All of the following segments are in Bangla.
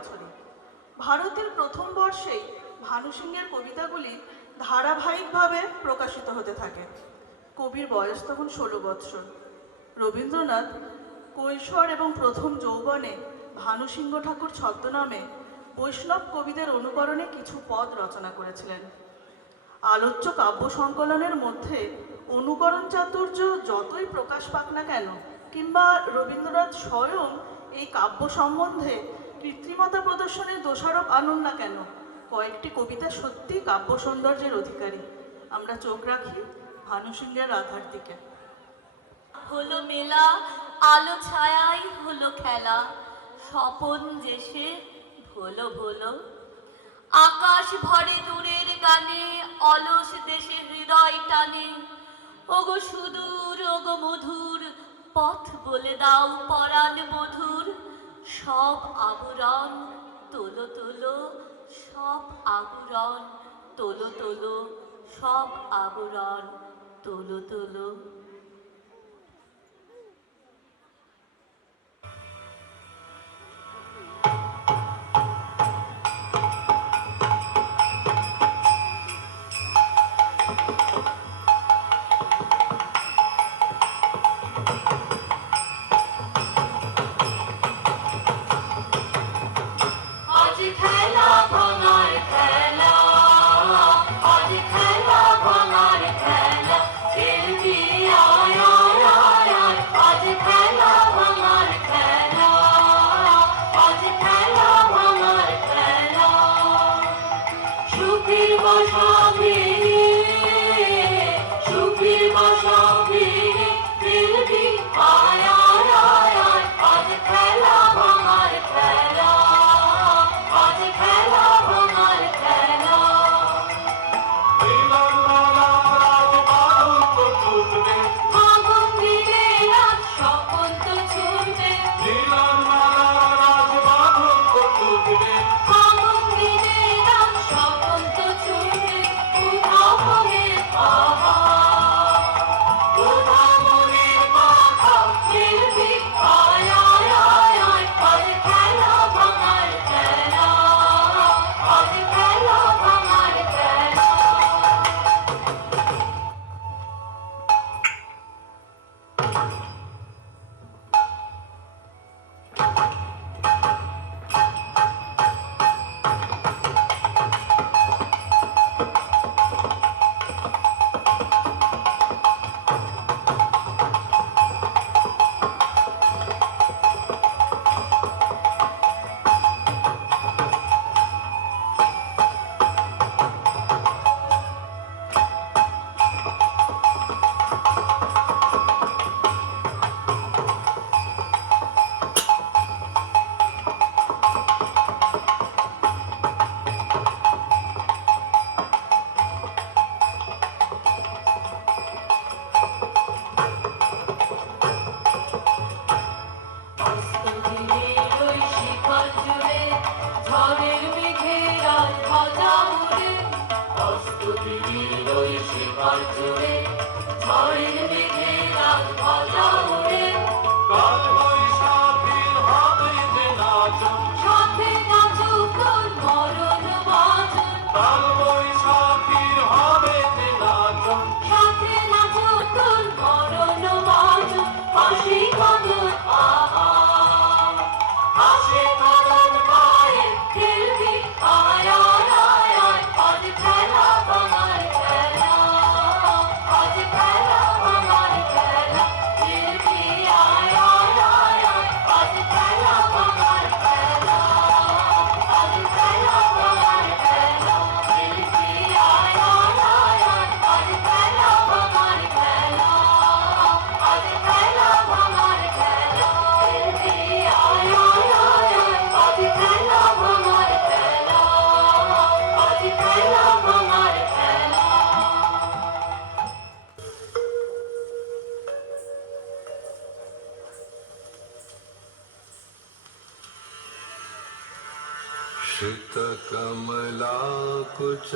বছরে। ভারতের প্রথম বর্ষেই ভানু সিংহের কবিতাগুলি ধারাবাহিকভাবে প্রকাশিত হতে থাকে। কবির বয়স তখন 16 বৎসর। রবীন্দ্রনাথ কৈশোর এবং প্রথম যৌবনে ভানু সিংহ ঠাকুর ছদ্মনামে বৈষ্ণব কবিদের অনুকরণে কিছু পদ রচনা করেছিলেন। আলোচ্য কাব্য সংকলনের মধ্যে অনুকরণ চাতুর্য যতই প্রকাশ পাক না কেন, কিংবা রবীন্দ্রনাথ স্বয়ং এই কাব্য সম্বন্ধে কৃত্রিমতা প্রদর্শনের দোষারোপ আনুন না কেন, কয়েকটি কবিতা সত্যি কাব্য সৌন্দর্যের অধিকারী। আমরা চোখ রাখি ভানু সিংহের রাধার দিকে। হলো মেলা, আলো ছায়াই হলো খেলা, স্বপন যেসে ভোলো ভোলো। আকাশ ভরে দূরের গানে, অলস দেশে হৃদয় টানে। ওগো সুদূর ওগো মধুর, পথ বলে দাও পরাণ মধুর। সব আবরণ তোলো তোলো, সব আবরণ তোলো তোলো, সব আবরণ তোলো তোলো।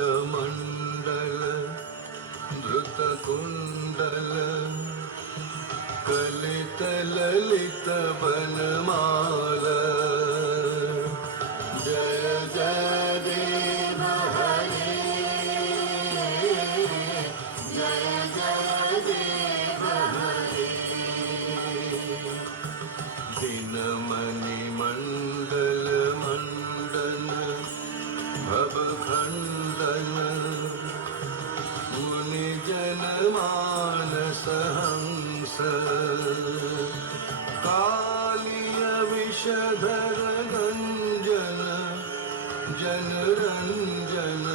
श्रितकमलाकुचमण्डल धृतकुण्डल कलितललितवनमाल हंस कालिय विषधर गंजन जनरंजन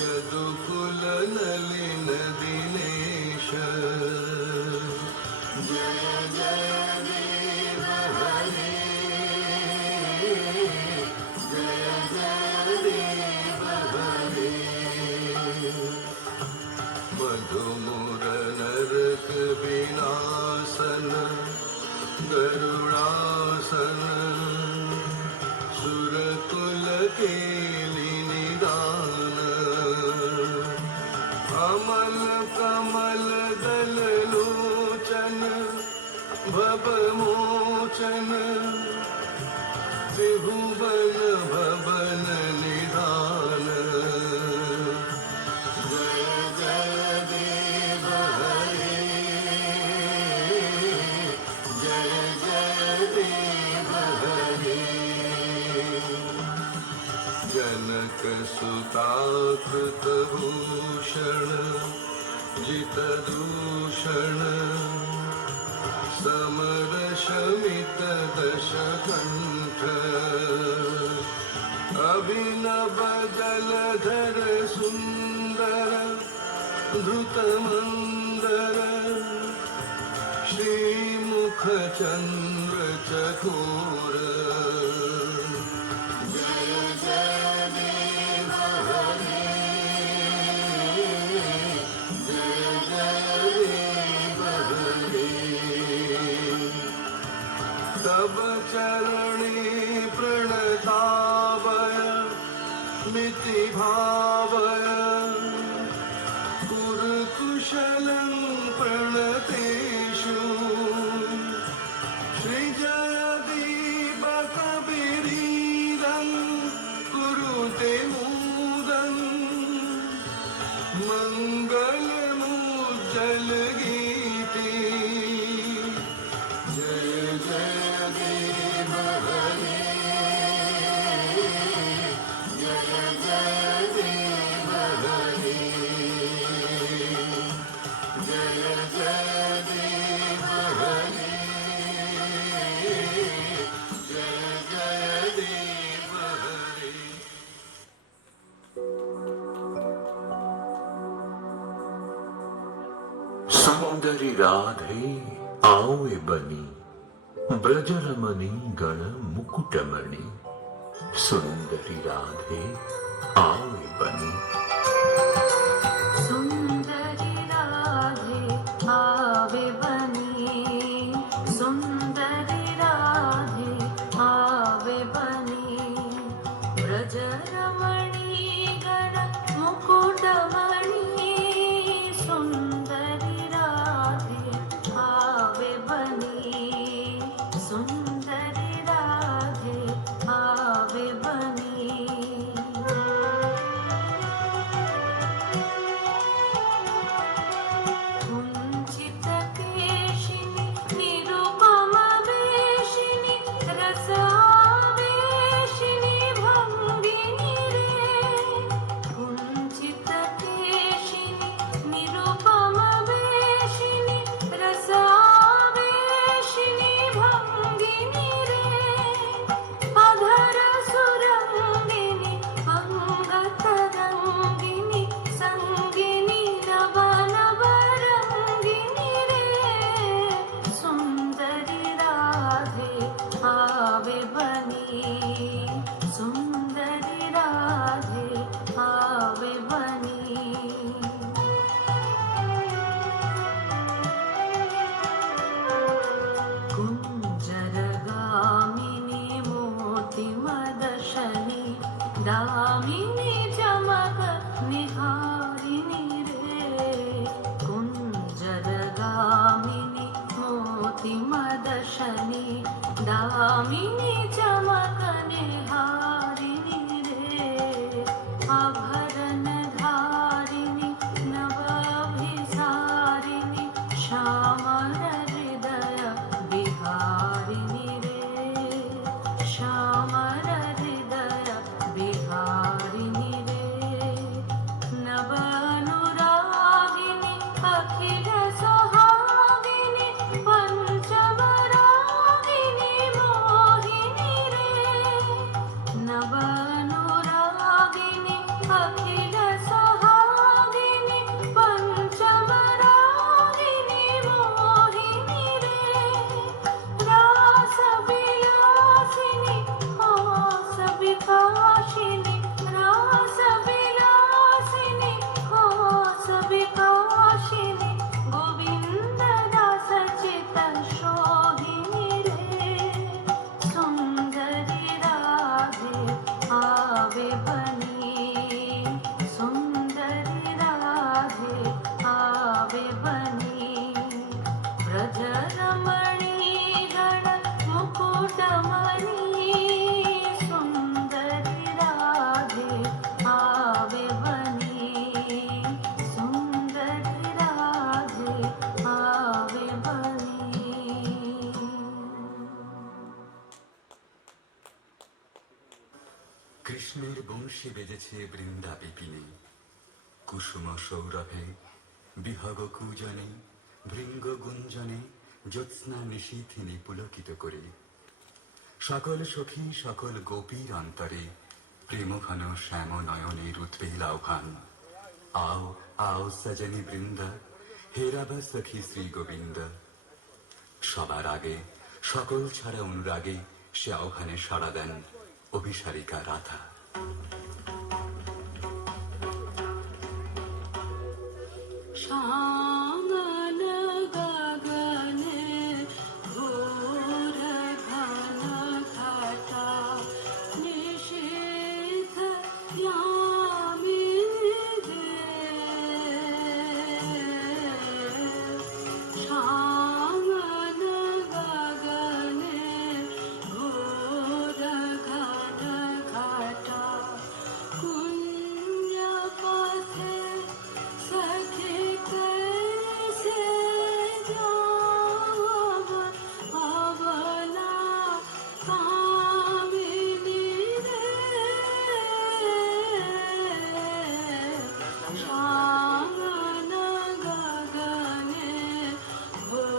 यदुकुल नलिन दिनेश जय जय देव हरे जय जय देव हरे मधुमुर नरक विनाशन गरुड़ासन सुरकुल केलि निदान अमल कमल दल लोचन भवमोचन त्रिभुवन भवन निधान जय जय देव हरे जय जय देव हरे जनक सुता कृत भूषण जित दूषण समर शमित दश कंठ अभिनव जलधर सुंदर धृत मंदर श्रीमुख चंद्र चकोर जय जय देव हरे जय जय देव हरे तब चरणी प्रणतावय मिति भावय कुरुकुशलं प्रणतेषु श्रीजयदीपकविरीरं कुरुते मुदं मङ्गलमुज्जलगीति जय जय देव हरे जय जय देव हरे जय जय देव हरे जय जय देव हरे सुंदरी राधे आवे बनी ब्रजरमणी गण मुकुटमणि सुंदरी राधे आवे बनी सुंदरी राधे आवे बनी सुंदरी राधे आवे बनी ब्रजरमणी गण मुकुटमणि सुंदरी राधे आवे बनी सुंदरी राधे आवे बनी कुञ्चित केशिनि निरुपम वेशिनि रसावेशिनि भङ्गिनि रे कुञ्चित केशिनि निरुपम वेशिनि रसावेशिनि भङ्गिनि रे अधर सुरङ्गिनि अङ्गतरङ्गिनि सङ्गिनि नवनवरङ्गिनि रे सुन्दरि राधे आवे बनी सुन्दरि राधे आवे बनी कुञ्जरगामिनी मोतिमदशनि दामिनी चमक निहारिणि रे कुञ्जरगामिनी मोतिमदशनि दामिनी चमक निहारिणि रे आभरण धारिणि नवाभिसारिणि श्यामल हृदय बिहारिणि रे श्यामल हृदय बिहारिणि रे नव अनुरागिणि अखिल सोहागिनी पंचम रागिनी मोहिनी रे नव अनुरागिनी अखिल सोहागिनी पंचम रागिनी मोहिनी रे रास विलासिनी हास विकासिनी रास विलासिनी हास विकासिनी गोविंद दास चित शोहिनी रे सुंदरी राधे आवे बनी सुंदरी राधे आवे बनी ब्रज रमणी गण मुकुटमणि सुंदरी राधे आवे बनी सुंदरी राधे आवे बनी কৃষ্ণের বংশী বেজেছে বৃন্দা বিপিনে কুসুম সৌরভে বিহগ কূজনে ভৃঙ্গ গুঞ্জনে জ্যোৎস্না নিশীথিনী পুলকিত করে সকল সখী সকল গোপীর অন্তরে প্রেমঘন শ্যাম নয়নের উদ্বেল আহ্বান আও আও সজনী বৃন্দা হেরাবা সখী শ্রী গোবিন্দ সবার আগে সকল ছাড়া অনুরাগে সে আহ্বানে সাড়া দেন অভিসারিকা রাধা श्यामल गगने घोर घन घटा निशीथ यामिनी श्यामल गगने घोर घन घटा कुंज पथे सखी कैसे जाव अबला कामिनी रे श्यामल गगने घोर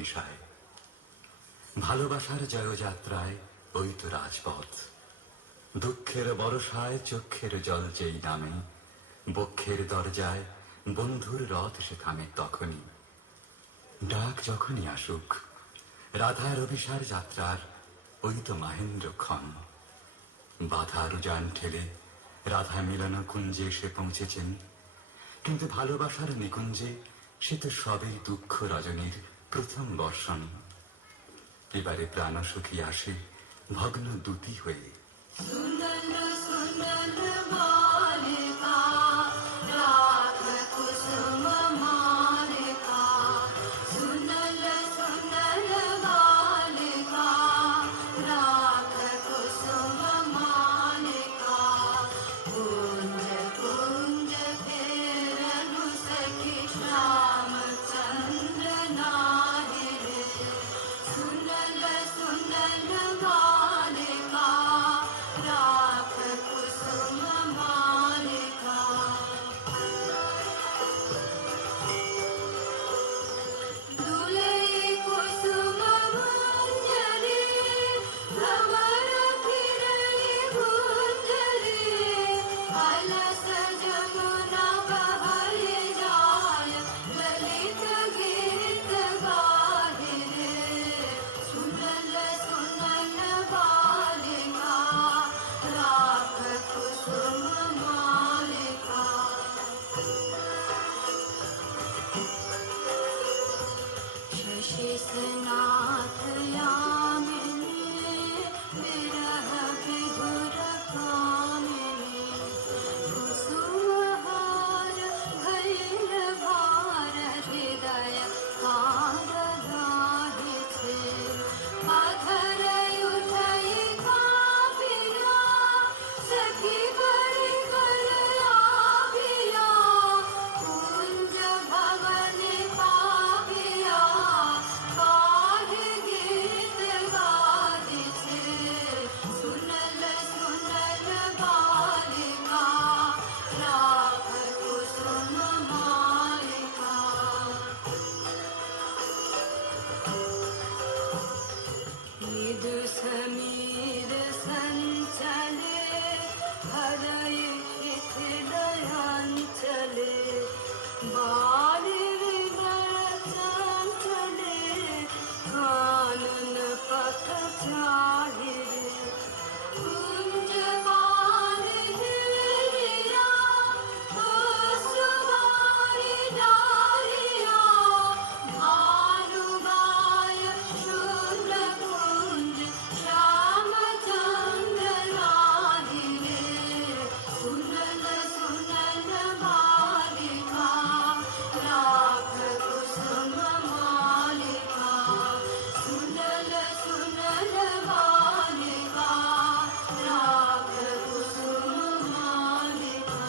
নিশায়। ভালোবাসার জয়যাত্রায় ওই তো রাজপথ, দুঃখের বরসায় চক্ষের জল যেই নামে, বক্ষের দরজায় বন্ধুর রথ সে থামে তখনই। ডাক যখনই আসুক, রাধার অভিসার যাত্রার ওই তো মাহেন্দ্রক্ষণ। বাধার উজান ঠেলে রাধা মিলন কুঞ্জে সে পৌঁছেছেন, কিন্তু ভালোবাসার নিকুঞ্জে সে তো সবেই দুঃখ রজনীর প্রথম বর্ষণ। এবারে প্রাণ সুখী আসে ভগ্ন দুটি হয়ে। सुनल सुनल बालिका राग कुसुम मालिका सुनल सुनल बालिका राग कुसुम मालिका कुंज कुंज फेरनु सखी श्याम चंद्र नाहिरे सुनल सुनल बालिका राख कुसुम मालिका दुले कुसुम मंजरी भंवर फिरई गुंजरी अलस जमुना बहै जाय ललित गीत गाहि रे सुनल सुनल बालिका राख कुसुम मालिका शशि स्नात यामिनी विरह विधुर कामिनी कुसुमहार भैल भार हृदय हार गाहि छे अधर उठई कापिया सखी बड़ी कर आबिया कुंज भवन पाबिया काहे गीत गाहि छे सुनल सुनल बालिका राख कुसुम मालिका निदु समीर संचले हरय शिथिलयांचले बाली हृदय चंचले कानन पथ चाहिरे कुंज पान हिरिया अश्रुवारी डारिया भानुगाय शूल कुंज श्याम चंद्र नाहिरे सुनल सुनल बालिका राख कुसुम मालिका सुनल सुनल बालिका राख कुसुम मालिका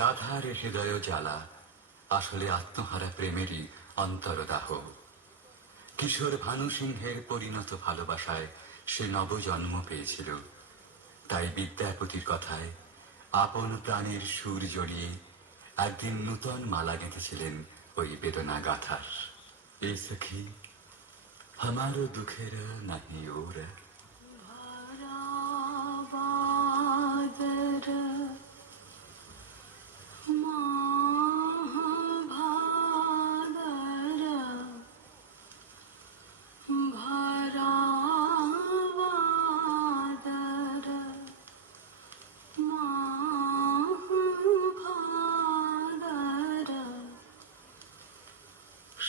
রাধার হৃদয় জ্বালা আসলে আত্মহারা প্রেমেরই অন্তরদাহ। কিশোর ভানু সিংহের পরিণত ভালোবাসায় সে নবজন্ম পেয়েছিল, তাই বিদ্যাপতির কথায় আপন প্রাণের সুর জড়িয়ে একদিন নূতন মালা গেঁথেছিলেন ওই বেদনা গাথার। এ সখী हमारो दुखेर नहीं ओर भाराबादर महाभादर भाराबादर महाभादर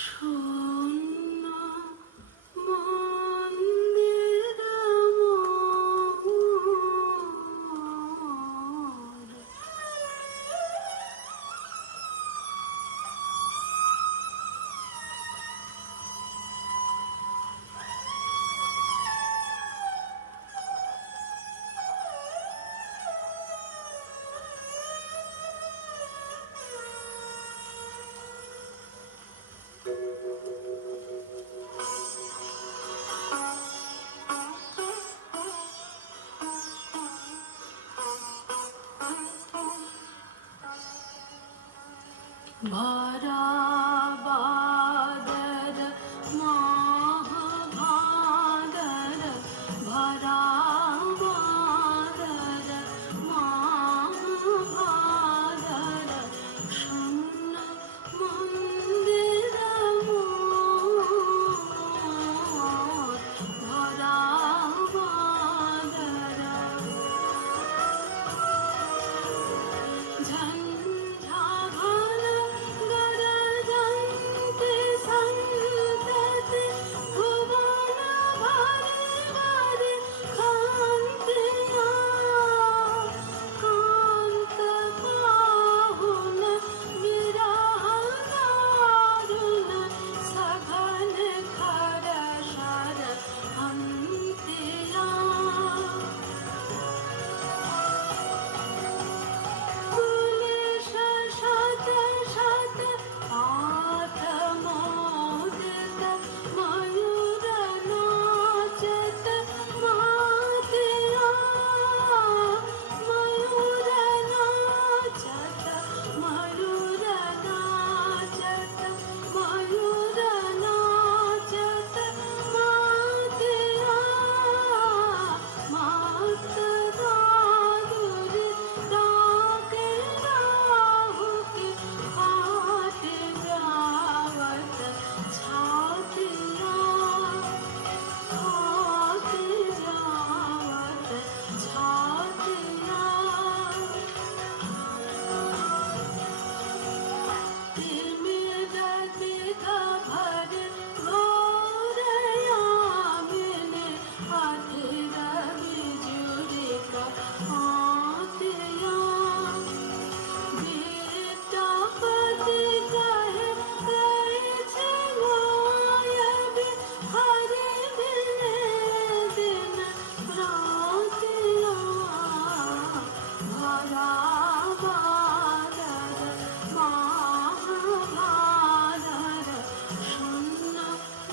শূন্য মন্দির মোর ভরা মহাভারত শূন্য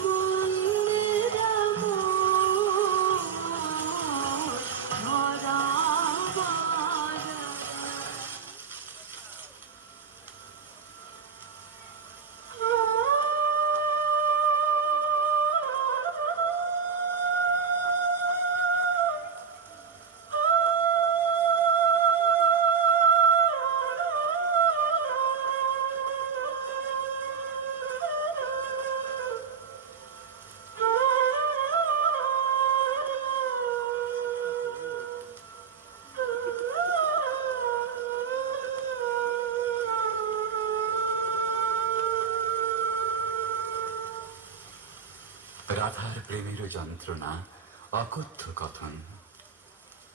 মন্দির মোর ধরা রাধার প্রেমের যন্ত্রণা অকথ্য কথন।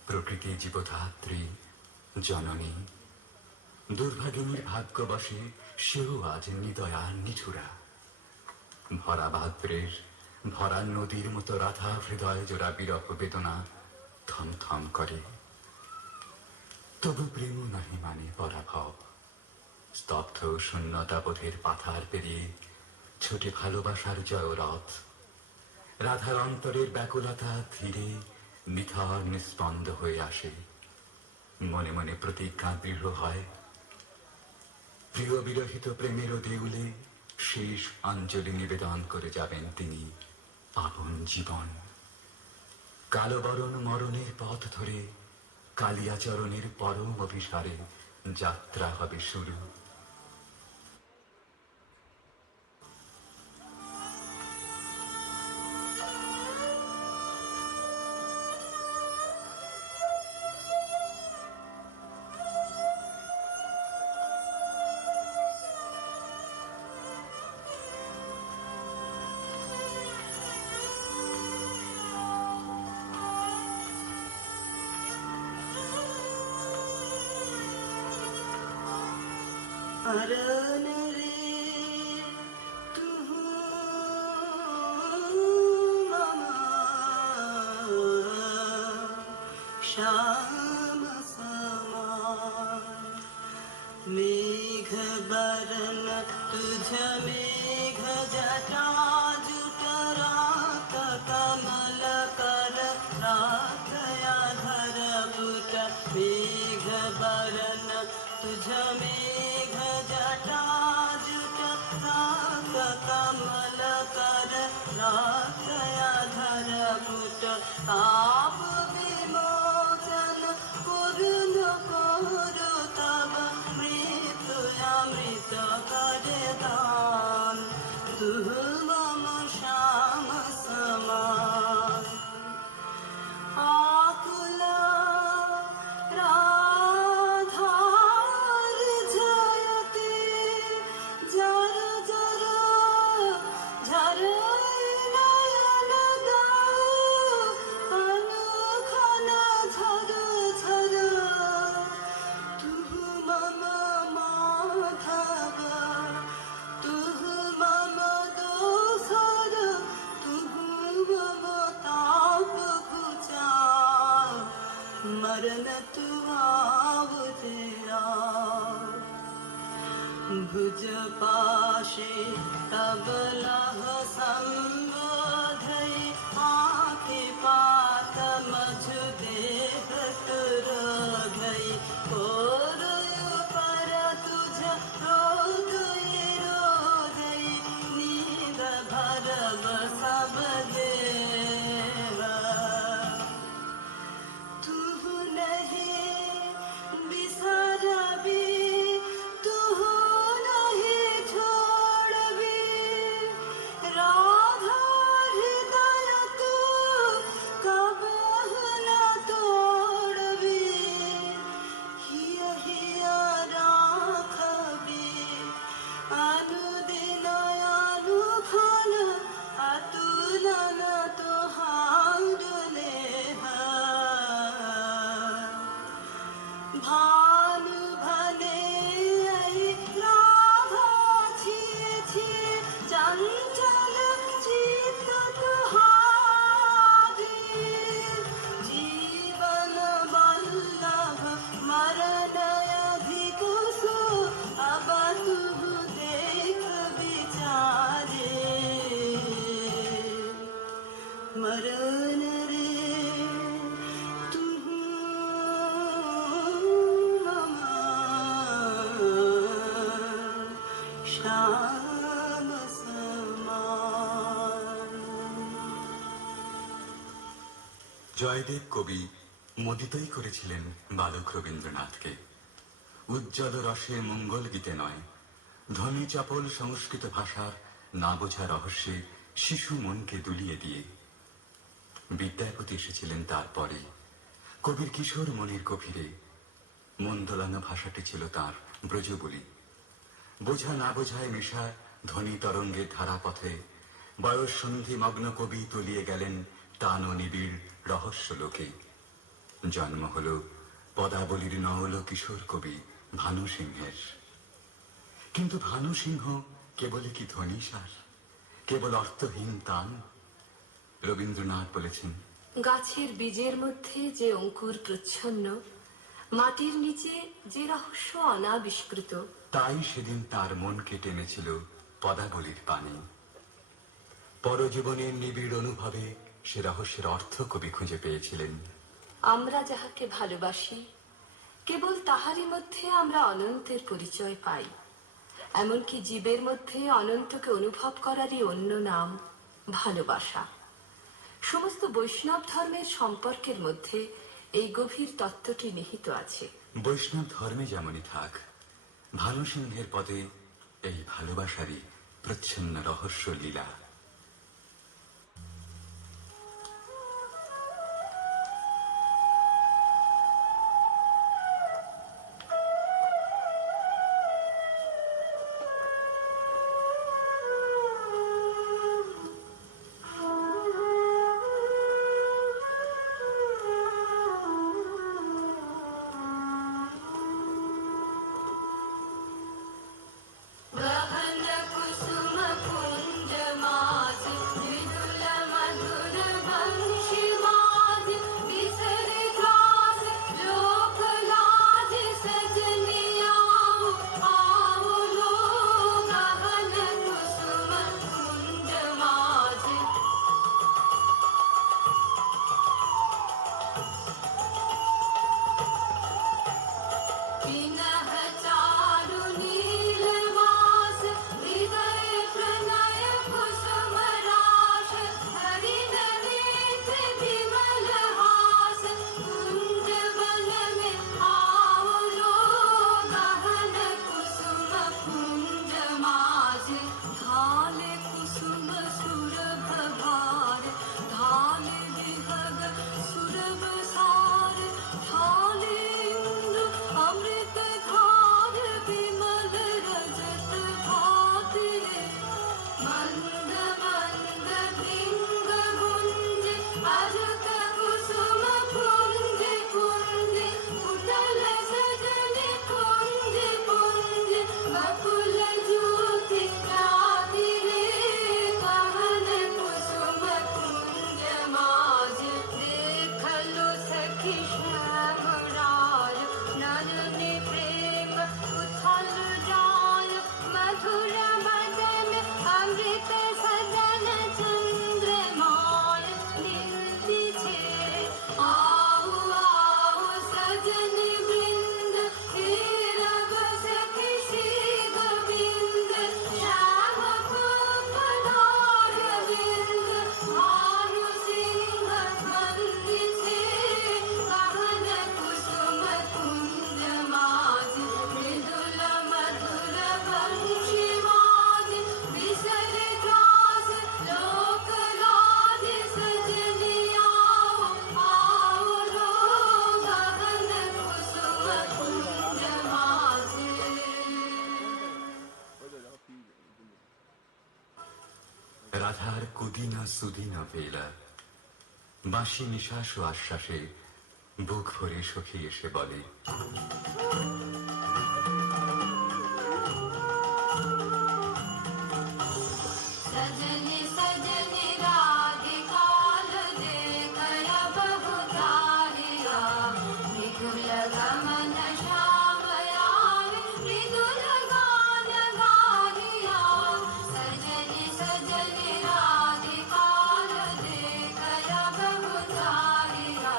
প্রকৃতি জীবধাত্রী জননী, দুর্ভাগিনীর ভাগ্যবশে সেও আজ নিদয়া নিঠুরা। ভরা ভাদ্রের ভরা নদীর মতো রাধা হৃদয় জোড়া বিরহ বেদনা থমথম করে। তবু প্রেম নাহি মানে পরাভব। স্তব্ধ শূন্যতাবোধের পাথার পেরিয়ে ছোটে ভালোবাসার জয়রথ। রাধার অন্তরের ব্যাকুলতা ধীরে নিথর নিস্পন্দ হয়ে আসে। মনে মনে প্রতিজ্ঞা দৃঢ় হয়, প্রিয় বিরহিত প্রেমের দেউলে শেষ অঞ্জলি নিবেদন করে যাবেন তিনি আপন জীবন। কালবরণ মরণের পথ ধরে কালিয়াচরণের পরম অভিসারে যাত্রা হবে শুরু। हरण रे तू ममा श्याम समान मेघ बरन तुझ मेघ जटा जुटरात कमल कर रातया धर बुट मेघ बरन तुझ मेघ जटा जुटरात कमल कर रातया धर बुट ताप विमोचन कुरुन कुरु तब मृत्यु अमृत कर दान तू मम श्याम समान आकुला राधार जयते जर जर झर नयन दाऊ अनखन झर झर तू मम माधव तू मम दोसर तू मम ताप घुचा मरण तू आव तेरा भुज पाशे तब लह संबोधय आँखे पात मझु देह तुर गई कोरयु पर तुझ रोदय रोदय नींद भरब सब देव तू नहीं बिसरबी तू नहीं छोड़बी राधा জয়দেব কবি মোদিতই করেছিলেন বালক রবীন্দ্রনাথকে। উজ্জ্বল রসে মঙ্গল গীতে নয়, ধ্বনি চাপল সংস্কৃত ভাষার না বোঝা রহস্যে শিশু মনকে দুলিয়ে দিয়ে। বিদ্যাপতি এসেছিলেন তারপরে। কবির কিশোর মনের গভীরে মন দোলানো ভাষাটি ছিল তার ব্রজবলি। বোঝা না বোঝায় মেশা ধ্বনি তরঙ্গের ধারাপথে বয়স সন্ধি মগ্ন কবি তলিয়ে গেলেন টান ও নিবিড় রহস্য লোকে। জন্ম হল পদাবলীর নওল কিশোর কবি ভানু সিংহের। কিন্তু ভানু সিংহ কেবলই কি ধ্বনিসার, কেবল অর্থহীন তান? রবীন্দ্রনাথ বলেছেন, গাছের বীজের মধ্যে যে অঙ্কুর প্রচ্ছন্ন, মাটির নিচে যে রহস্য অনাবিষ্কৃত, তাই সেদিন তার মনকে টেনেছিল পদাবলীর পানে। পরজীবনের নিবিড় অনুভবে সে রহস্যের অর্থ কবি খুঁজে পেয়েছিলেন। আমরা যাহাকে ভালোবাসি কেবল তাহারই মধ্যে আমরা অনন্তের পরিচয় পাই। এমনকি জীবের মধ্যে অনন্তকে অনুভব করারই অন্য নাম ভালোবাসা। সমস্ত বৈষ্ণব ধর্মের সম্পর্কের মধ্যে এই গভীর তত্ত্বটি নিহিত আছে। বৈষ্ণব ধর্মে যেমনই থাক, ভানু সিংহের পদে এই ভালোবাসারই প্রচ্ছন্ন রহস্য লীলা। गहन कुसुम कुंज माज मृदुल मधुर वंशी माज बिसरे त्रास लोक लाज सजनी आओ आओ लो गहन कुसुम कुंज माज विनह चारु नीलवास हृदय प्रणय कुसुम राश हरिण नेत्र विमल हास कुंज वन में आओ लो गहन कुसुम कुंज माज ढाले कुसुम सुरभ भार ढाले विहग सुरभ सार ढाले इंद्र अमृत धार विमल रजत भाति मंद मंद भृंग गुंज अजक कुसुम कुंज कुंज उठल सजन कुंज कुंज बकुल ज्योति राति रे गहन कुसुम कुंज माज देखलो सखी श्याम राय नयने प्रेम उथल जाय मधुर मदन अमृत सदन चंद्रमाय दिलती छे आओ आओ सजन वृंद हे रब सखी श्री गोविंद श्याम पधार विंद भानु सिंह बंदी छे गहन कुसुम कुंज माज मृदुल मधुर वंशी माज बिसरे त्रास लोक लाज सजनी आओ आओ लो गहन कुसुम कुंज माज রাধার কুদিনা সুদিনা বেলা বাঁশি নিঃশ্বাস ও আশ্বাসে বুক ভরে সখী এসে বলে, सजनी सजनी राधिकाल देखया बहुतारिया मृदुल गमन श्याम आवे मृदुल गान गाहिया सजनी सजनी राधिकाल देखया बहुतारिया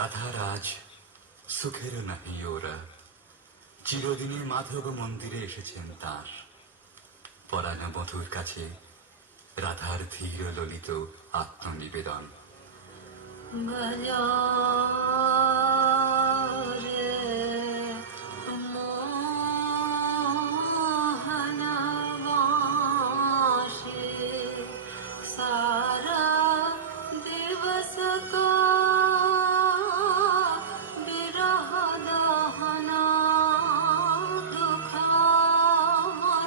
রাধা রাজ সুখের নাহি ওরা, চিরদিনই মাধব মন্দিরে এসেছেন তার। পরাণ বধূর কাছে রাধার ধীর ললিত আত্মনিবেদন। বাজারে মোহন বাঁশি सारा दिवस का विरह दहना दुख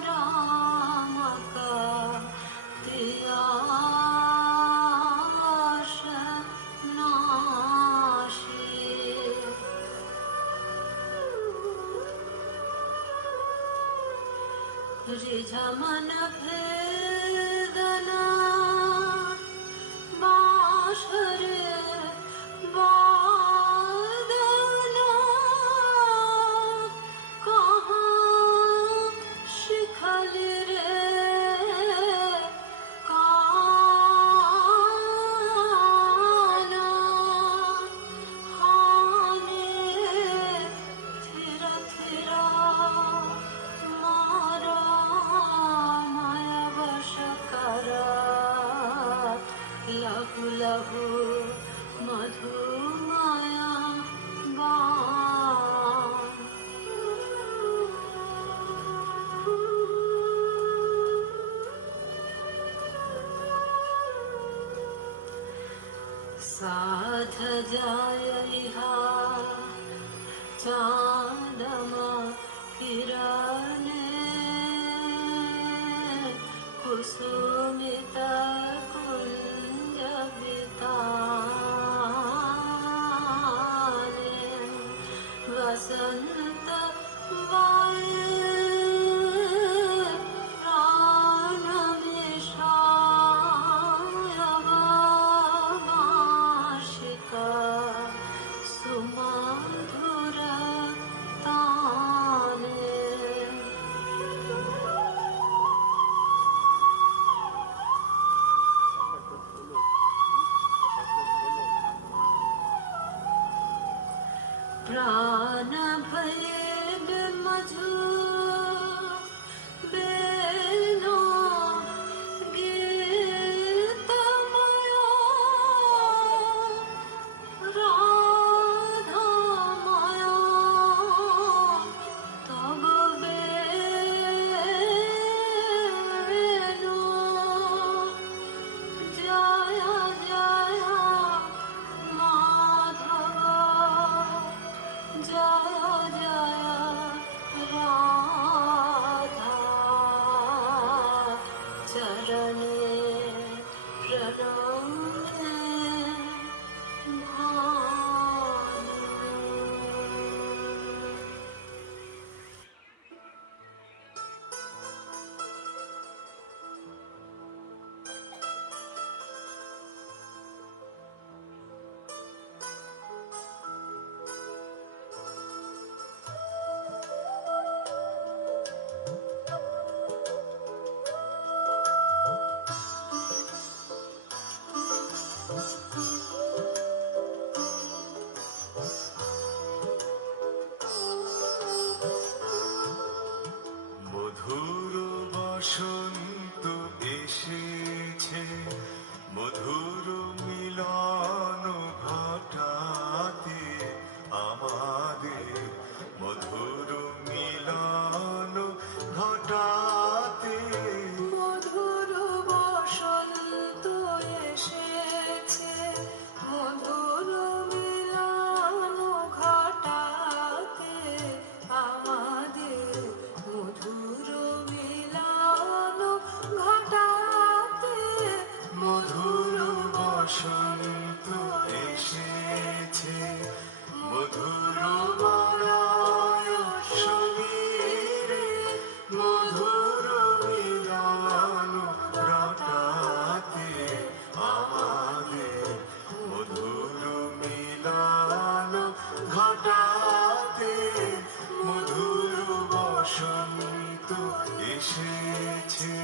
राम का तियाश नाशी। रिझमन भेदना बांसुरी बादना कहाँ शिखली रे काना हाने थिरा थिरा मारा माया वश करा लहु लहु मधु माया बाण। साध जाय इहा चांदमा किरणे कुसुमित कुंज बिताने वसंत वाये प्राण मिशायब वार्षिका सुमधुर ताने। प्राण भय मधु बेनो गीतमयो राधामयो तब बेनो जय जय माधव जय जय राधा चरणे प्रणम्य भानु। মধুর বসন্ত এসেছে, মধুর মিলন ঘটাতে আমাদের, মধুর মিলন ঘটাতে। মধুর বসন্ত এসেছে মধুর মিলন ঘটাতে আমাদের, মধুর মিলন ঘটাতে। মধুর বসন্ত এসেছে, মধুর বলয় সমীরে, মধুর মিলন ঘটাতে আমাদের, মধুর মিলন ঘটাতে। মধুর বসন্ত এসেছে।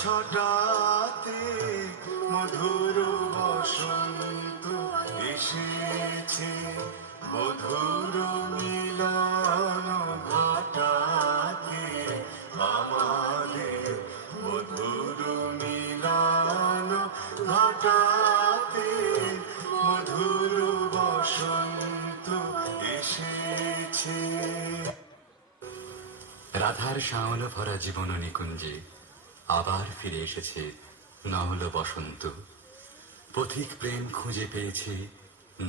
ছটাতে মধুর বসন্ত এসেছে, মধুর মিলন ঘটাতে আমাদের, মধুর মিলন ঘটাতে মধুর বসন্ত এসেছে। রাধার শাওন ভরা জীবন নিকুঞ্জে আবার ফিরে এসেছে নহল বসন্ত। পথিক প্রেম খুঁজে পেয়েছে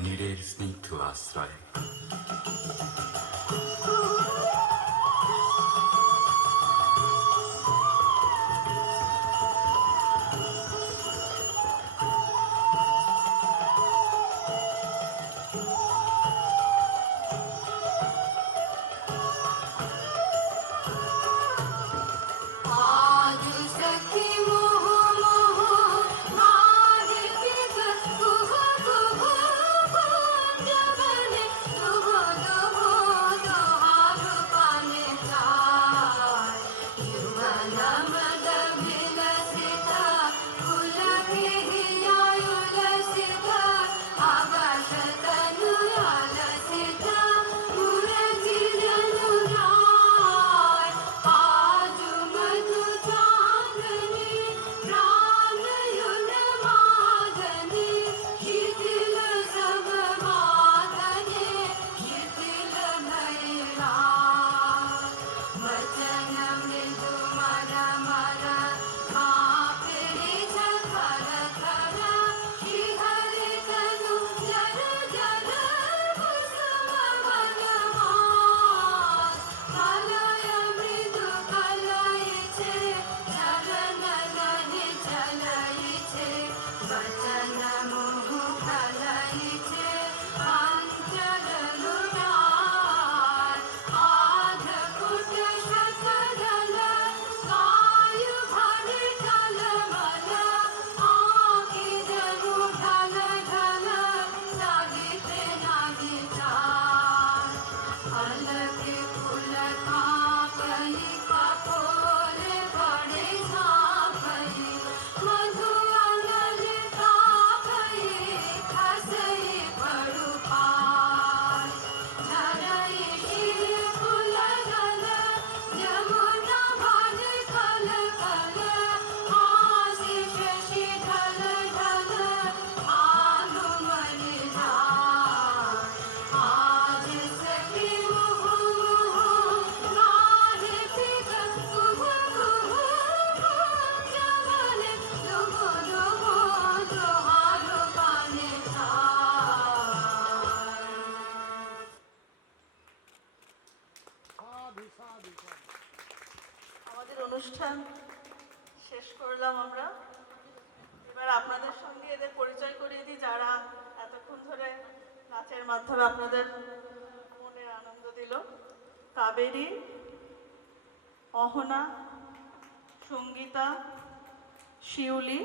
নীড়ের স্নিগ্ধ আশ্রয়। आज सखी मोह मोह नारी पिग कुह कुह कुंजवने दुह दुह दुहार पाने चाय। युवन मद विलसिता पुलके हियायुलसिता आकाश तनु आलसिता मुरली जनुराय। आज मधु चांदनी प्राणयुन मादनी शिथिल सब मादने शिथिल भैरा। वचन मृदु मर मर कापे थर थर श्रीहर तनु जर जर कुसुम वनमास। कलय मृदु कलय छे चलन नहीं चलय छे वचन मुह कलय छे अंचल लुटाय। आध कुट शतदल वायु भर टलमल आँखि जनु ढल ढल लागिते नाही चाय। अलके फूल कापई कपोरे बड़े झाँपई मधु अनल तापई खसई बड़ु पाय। झरई शिर फूल गल यमुना भज कल कल आशीष शशि ढल ढल आलू मर जाय। आज सखी मुह मुह नारी पिग कुह कुह कुंजवने दुह दुह दुहार पाने चाय। আমাদের অনুষ্ঠান শেষ করলাম আমরা। এবার আপনাদের সঙ্গে এদের পরিচয় করিয়ে দিই, যারা এতক্ষণ ধরে নাচের মাধ্যমে আপনাদের মনে আনন্দ দিল। কাবেরী, অহনা, সঙ্গীতা, শিউলি,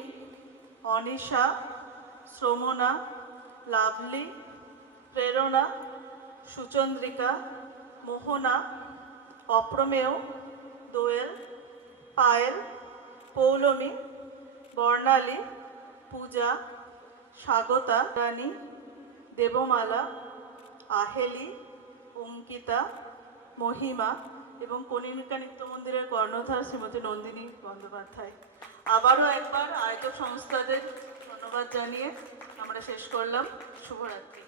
অনিশা, শ্রমণা, লাভলি, প্রেরণা, সুচন্দ্রিকা, মোহনা, অপ্রমেয়, দোয়েল, পায়েল, পৌলমী, বর্ণালী, পূজা, স্বাগতা, রানী, দেবমালা, আহেলি, অঙ্কিতা, মহিমা এবং কনিনিকা নৃত্য মন্দিরের কর্ণধার শ্রীমতী নন্দিনী বন্দ্যোপাধ্যায়। আবারও একবার আয়োজক সংস্থাদের ধন্যবাদ জানিয়ে আমরা শেষ করলাম। শুভরাত্রি।